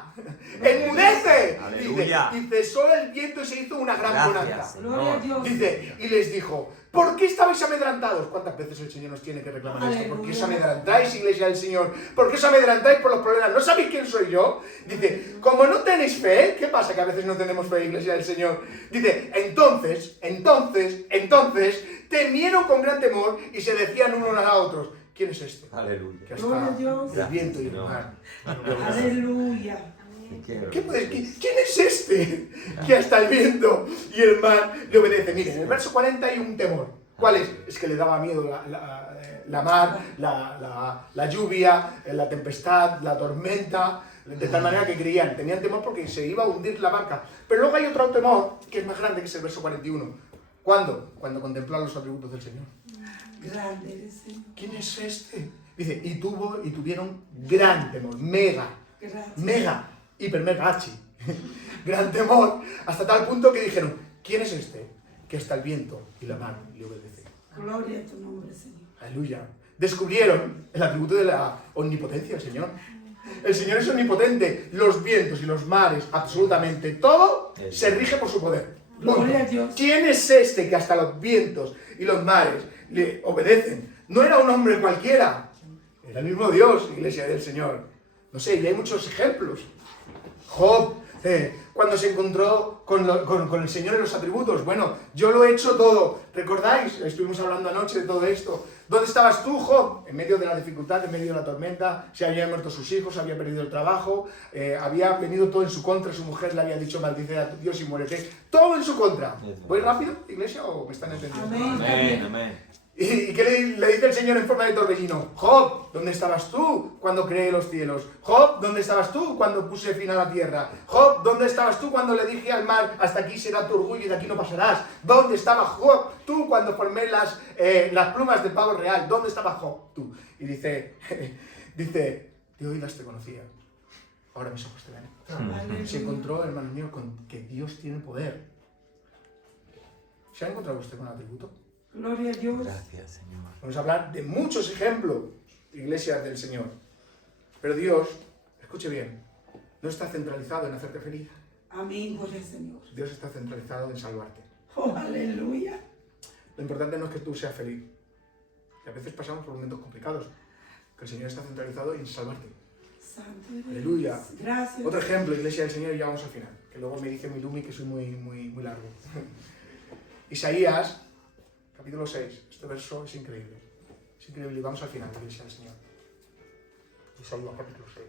¡Enmudece! Aleluya. Dice, y cesó el viento y se hizo una gran bonanza. Gracias, Gloria a Señor. Dios. Dice, y les dijo, ¿por qué estabais amedrantados? ¿Cuántas veces el Señor nos tiene que reclamar esto? ¿Por qué os Aleluya. amedrantáis, Iglesia del Señor? ¿Por qué os amedrantáis por los problemas? ¿No sabéis quién soy yo? Dice, como no tenéis fe, ¿qué pasa que a veces no tenemos fe, Iglesia del Señor? Dice, entonces, temieron con gran temor y se decían unos a otros, ¿quién es este? Aleluya. Que Gloria a hasta Dios. el viento y el Gracias, mar. Aleluya. ¿Quién es este? Que hasta el viento y el mar le obedecen. Miren, en el verso 40 hay un temor. ¿Cuál es? Es que le daba miedo la mar, la lluvia, la tempestad, la tormenta, de tal manera que tenían temor porque se iba a hundir la barca. Pero luego hay otro temor que es más grande, que es el verso 41. ¿Cuándo? Cuando contemplaron los atributos del Señor. Grande eres, Señor. ¿Quién es este? Dice, y tuvieron gran temor, mega, hiper mega archi, gran temor, hasta tal punto que dijeron, ¿quién es este? Que hasta el viento y la mar le obedecen. Gloria a tu nombre, Señor. Aleluya. Descubrieron el atributo de la omnipotencia del Señor. El Señor es omnipotente, los vientos y los mares, absolutamente todo se rige por su poder. Gloria a Dios. ¿Quién es este que hasta los vientos y los mares le obedecen? No era un hombre cualquiera, era el mismo Dios, Iglesia del Señor. No sé, y hay muchos ejemplos. Job, cuando se encontró con el Señor en los atributos. Bueno, yo lo he hecho todo. ¿Recordáis? Estuvimos hablando anoche de todo esto. ¿Dónde estabas tú, Job? En medio de la dificultad, en medio de la tormenta. Se habían muerto sus hijos, había perdido el trabajo, había venido todo en su contra. Su mujer le había dicho, maldice a tu Dios y muérete. Todo en su contra. ¿Voy rápido, iglesia, o me están entendiendo? Amén, amén. ¿Y qué le dice el Señor en forma de torbellino? Job, ¿dónde estabas tú cuando creé los cielos? Job, ¿dónde estabas tú cuando puse fin a la tierra? Job, ¿dónde estabas tú cuando le dije al mar, hasta aquí será tu orgullo y de aquí no pasarás? ¿Dónde estaba Job tú cuando formé las plumas del pavo real? ¿Dónde estaba Job tú? Y dice, de oídas te conocía, ahora mis ojos te ven. Se encontró, hermano mío, con que Dios tiene poder. ¿Se ha encontrado usted con un atributo? Gloria a Dios. Gracias, Señor. Vamos a hablar de muchos ejemplos, iglesias del Señor. Pero Dios, escuche bien, no está centralizado en hacerte feliz. Amén, por el Señor. Dios está centralizado en salvarte. Oh, aleluya. Lo importante no es que tú seas feliz. Que a veces pasamos por momentos complicados. Que el Señor está centralizado en salvarte. Santo eres. Aleluya. Gracias. Otro ejemplo, iglesia del Señor, y ya vamos al final. Que luego me dice mi Lumi que soy muy largo. Isaías, capítulo 6. Este verso es increíble. Es increíble. Y vamos al final, iglesia del Señor. Isaías, capítulo 6.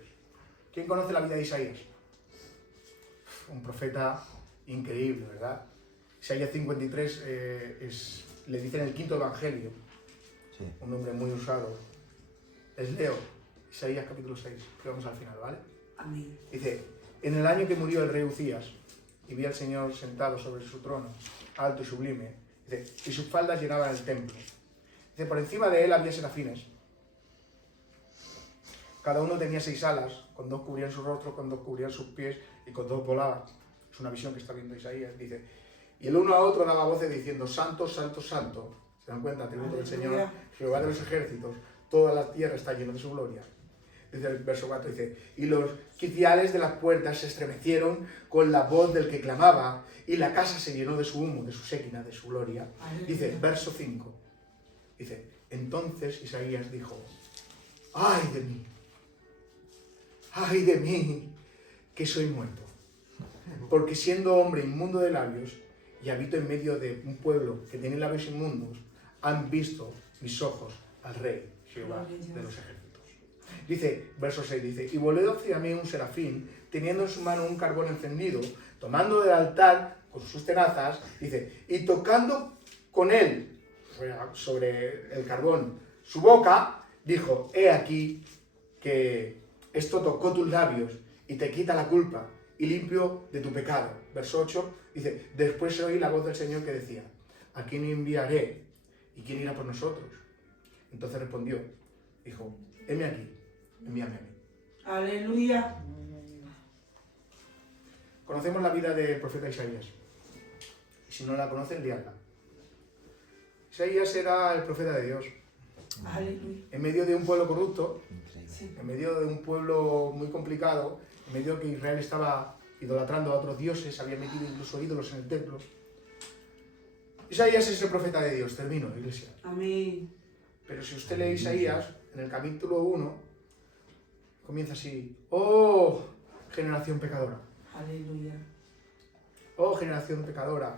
¿Quién conoce la vida de Isaías? Un profeta increíble, ¿verdad? Isaías 53 le dicen el quinto evangelio. Sí. Un nombre muy usado. Es Leo. Isaías capítulo 6. Que vamos al final, ¿vale? Amén. Dice, en el año que murió el rey Uzías, y vi al Señor sentado sobre su trono, alto y sublime, dice, y sus faldas llenaban el templo. Dice, por encima de él había serafines. Cada uno tenía 6 alas, con 2 cubrían su rostro, con 2 cubrían sus pies, y con 2 volaban. Es una visión que está viendo Isaías. Dice, y el uno a otro daba voces diciendo, santo, santo, santo. ¿Se dan cuenta? Atributo del Señor, Jehová de los ejércitos, toda la tierra está llena de su gloria. Dice el verso 4, dice, y los quiciales de las puertas se estremecieron con la voz del que clamaba, y la casa se llenó de su humo, de su séquina, de su gloria. Dice, verso 5, dice, entonces Isaías dijo, ¡ay de mí, que soy muerto! Porque siendo hombre inmundo de labios, y habito en medio de un pueblo que tiene labios inmundos, han visto mis ojos al Rey, Jehová de los ejércitos. Dice, verso 6, dice, y volvió hacia mí un serafín, teniendo en su mano un carbón encendido, tomando del altar con sus tenazas, dice, y tocando con él sobre el carbón su boca, dijo, he aquí que esto tocó tus labios y te quita la culpa y limpio de tu pecado. Verso 8, dice, después oí la voz del Señor que decía, ¿a quién enviaré? ¿Y quién irá por nosotros? Entonces respondió, dijo, heme aquí, envíame a mí. Aleluya. Conocemos la vida del profeta Isaías. Y si no la conocen, leanla. Isaías era el profeta de Dios. Aleluya. En medio de un pueblo corrupto, Increíble. en medio de un pueblo muy complicado, en medio que Israel estaba idolatrando a otros dioses, había metido incluso ídolos en el templo. Isaías es el profeta de Dios. Termino, iglesia. Amén. Pero si usted lee Isaías, en el capítulo 1, comienza así. ¡Oh, generación pecadora! Aleluya. ¡Oh, generación pecadora!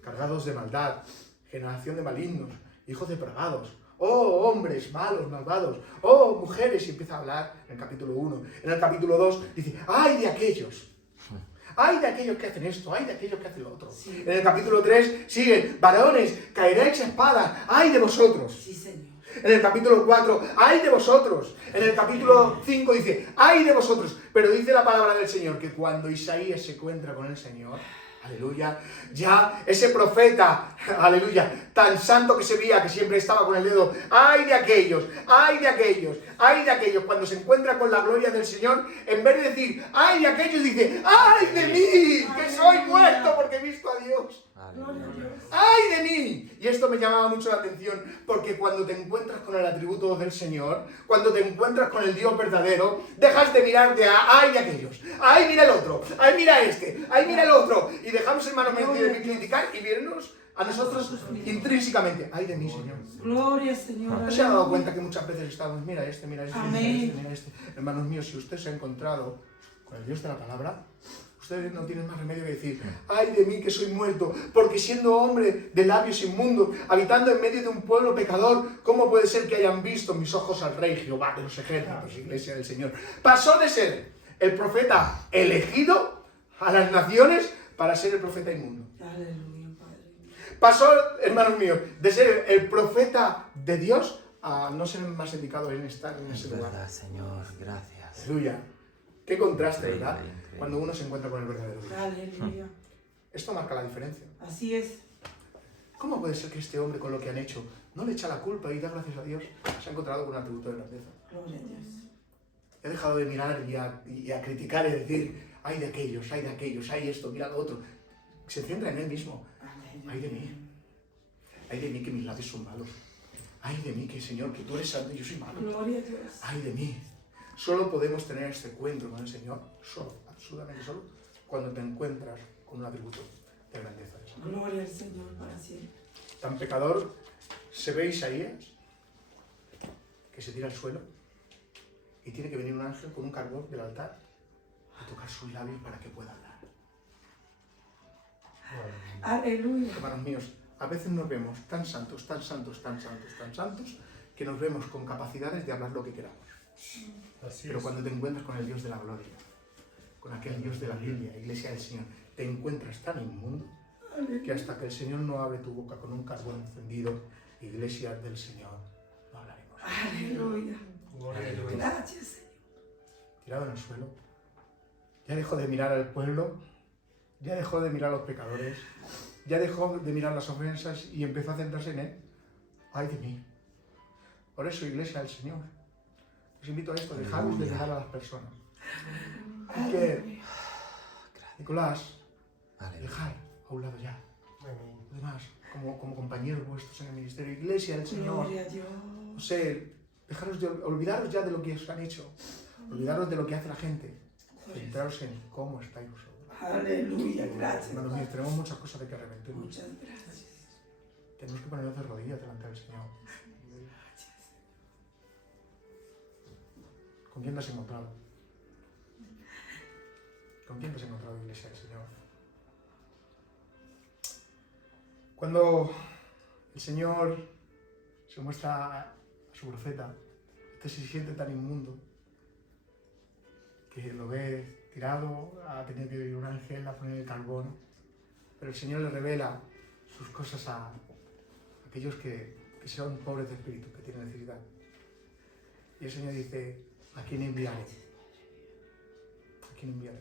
Cargados de maldad, generación de malignos, hijos depravados. ¡Oh, hombres malos, malvados! ¡Oh, mujeres! Y empieza a hablar en el capítulo 1. En el capítulo 2 dice, ¡ay de aquellos! ¡Ay de aquellos que hacen esto! ¡Ay de aquellos que hacen lo otro! Sí. En el capítulo 3 siguen, varones, caeréis a espada, ¡ay de vosotros! Sí, Señor. En el capítulo 4, ¡ay de vosotros! En el capítulo 5 dice, ¡ay de vosotros! Pero dice la palabra del Señor que cuando Isaías se encuentra con el Señor, aleluya, ya ese profeta, aleluya, tan santo que se veía, que siempre estaba con el dedo, ¡ay de aquellos! ¡Ay de aquellos! ¡Ay de aquellos! Cuando se encuentra con la gloria del Señor, en vez de decir, ¡ay de aquellos! Dice, ¡ay de mí! ¡Que soy muerto porque he visto a Dios! Aleluya. ¡Ay de mí! Y esto me llamaba mucho la atención, porque cuando te encuentras con el atributo del Señor, cuando te encuentras con el Dios verdadero, dejas de mirarte a ¡ay de aquellos! ¡Ay, mira el otro! ¡Ay, mira este! ¡Ay, mira el otro! Y dejamos, hermanos, de criticar y vernos a nosotros intrínsecamente. Ay de mí, Señor. Gloria, Señor. ¿No se ha dado cuenta que muchas veces estamos, mira este, mira este, mira Amén. este, mira este? Hermanos míos, si usted se ha encontrado con el Dios de la palabra, ustedes no tienen más remedio que decir, ay de mí que soy muerto, porque siendo hombre de labios inmundos, habitando en medio de un pueblo pecador, ¿cómo puede ser que hayan visto mis ojos al Rey Jehová de los ejércitos, iglesia del Señor? Pasó de ser el profeta elegido a las naciones para ser el profeta inmundo. Aleluya, Padre. Pasó, hermanos míos, de ser el profeta de Dios a no ser más indicado en estar en ese Es lugar. verdad, Señor. Gracias. Aleluya. Qué contraste, ¿verdad? Increíble, increíble. Cuando uno se encuentra con el verdadero Dios. Aleluya. Esto marca la diferencia. Así es. ¿Cómo puede ser que este hombre, con lo que han hecho, no le echa la culpa y da gracias a Dios? Se ha encontrado con un atributo de grandeza. Gloria a Dios. He dejado de mirar y a criticar y decir, ay de aquellos, ay esto, mira lo otro. Se centra en él mismo. Ay de mí. Ay de mí que mis labios son malos. Ay de mí que, Señor, que tú eres santo y yo soy malo. Gloria a Dios. Ay de mí. Solo podemos tener este encuentro con el Señor, solo, absolutamente solo, cuando te encuentras con un atributo de grandeza. Gloria al Señor para siempre. Tan pecador se ve Isaías, que se tira al suelo, y tiene que venir un ángel con un carbón del altar a tocar sus labios para que pueda hablar. Aleluya. Hermanos míos, a veces nos vemos tan santos, que nos vemos con capacidades de hablar lo que queramos. Pero cuando te encuentras con el Dios de la gloria, con aquel Dios de la Biblia, Iglesia del Señor, te encuentras tan inmundo que hasta que el Señor no abre tu boca con un carbón encendido, Iglesia del Señor, no hablaremos. Aleluya. Aleluya. Gracias, Señor. Tirado en el suelo, ya dejó de mirar al pueblo, ya dejó de mirar a los pecadores, ya dejó de mirar las ofensas y empezó a centrarse en él. Ay de mí. Por eso, Iglesia del Señor, os invito a esto, dejaros de dejar a las personas. Y que, Nicolás, Aleluya. dejar a un lado ya. Además, como compañeros vuestros en el ministerio, Iglesia del Señor, Gloria a Dios. no sé, dejaros de olvidaros ya de lo que os han hecho, olvidaros de lo que hace la gente, centraros en cómo estáis vosotros. Aleluya. Gracias. Hermanos míos, tenemos muchas cosas de que arrepentirnos. Muchas gracias. Tenemos que ponernos de rodillas delante del Señor. ¿Con quién te has encontrado? ¿Con quién te has encontrado, Iglesia del Señor? Cuando el Señor se muestra a su profeta, este se siente tan inmundo que lo ve tirado, ha tenido que venir un ángel a poner el carbón, pero el Señor le revela sus cosas a aquellos que son pobres de espíritu, que tienen necesidad. Y el Señor dice, ¿a quién enviaré? ¿A quién enviaré?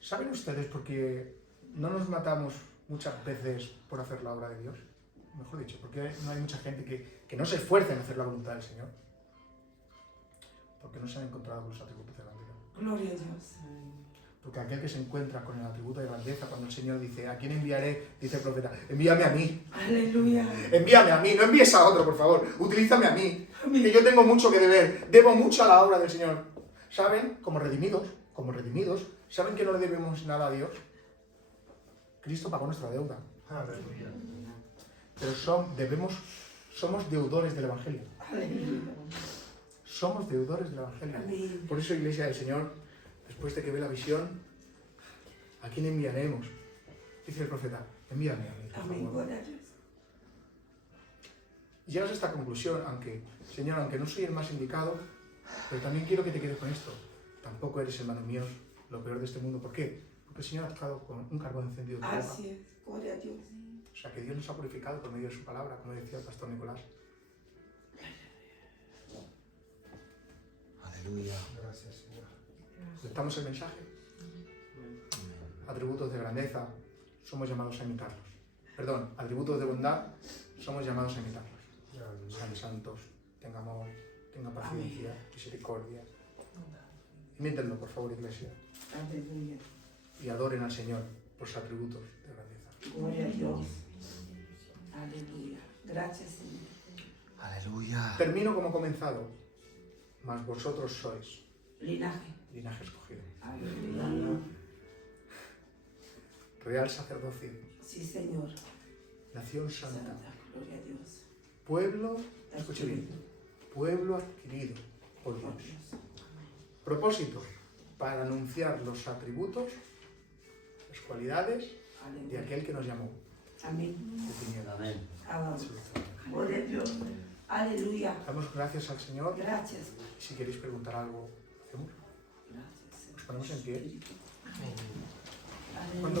¿Saben ustedes por qué no nos matamos muchas veces por hacer la obra de Dios? Mejor dicho, porque no hay mucha gente que no se esfuerza en hacer la voluntad del Señor. Porque no se han encontrado con los atributos de grandeza. Gloria a Dios. Porque aquel que se encuentra con el atributo de grandeza, cuando el Señor dice, ¿a quién enviaré? Dice el profeta, envíame a mí. Aleluya. Envíame a mí, no envíes a otro, por favor. Utilízame a mí. Amén. Que yo tengo mucho que deber. Debo mucho a la obra del Señor. ¿Saben? Como redimidos, ¿saben que no le debemos nada a Dios? Cristo pagó nuestra deuda. Pero somos deudores del Evangelio. Aleluya. Somos deudores del Evangelio. Amén. Por eso, Iglesia del Señor, después de que ve la visión, ¿a quién enviaremos? Dice el profeta, envíame a mí, por Amén. favor. Gloria a Dios. Y llegas a esta conclusión, Señor, aunque no soy el más indicado, pero también quiero que te quedes con esto. Tampoco eres, hermanos míos, lo peor de este mundo. ¿Por qué? Porque el Señor ha tocado con un carbón encendido tu boca. Así es. Gloria a Dios. O sea, que Dios nos ha purificado por medio de su palabra, como decía el pastor Nicolás. Aleluya. Gracias, Señor. ¿Aceptamos el mensaje? Atributos de grandeza, somos llamados a imitarlos. Perdón, atributos de bondad, somos llamados a imitarlos. Sean santos, tenga amor, tenga paciencia, misericordia. Imítenlo, por favor, Iglesia. Aleluya. Y adoren al Señor por sus atributos de grandeza. Gloria a Dios. Aleluya. Gracias, Señor. Aleluya. Termino como he comenzado, mas vosotros sois Linaje. linaje escogido, Aleluya. real sacerdocio, Sí, Señor. nación santa, Santa, gloria a Dios. pueblo, escuche bien, pueblo adquirido por Por Dios. Dios. Propósito, para anunciar los atributos, las cualidades de Aleluya. aquel que nos llamó Amén. de tinieblas. Amén. Alabado. Gloria a Dios. Aleluya. Damos gracias al Señor. Gracias. Y si queréis preguntar algo, hacemos. Gracias. Nos ponemos en pie. Espíritu. Cuando Aleluya.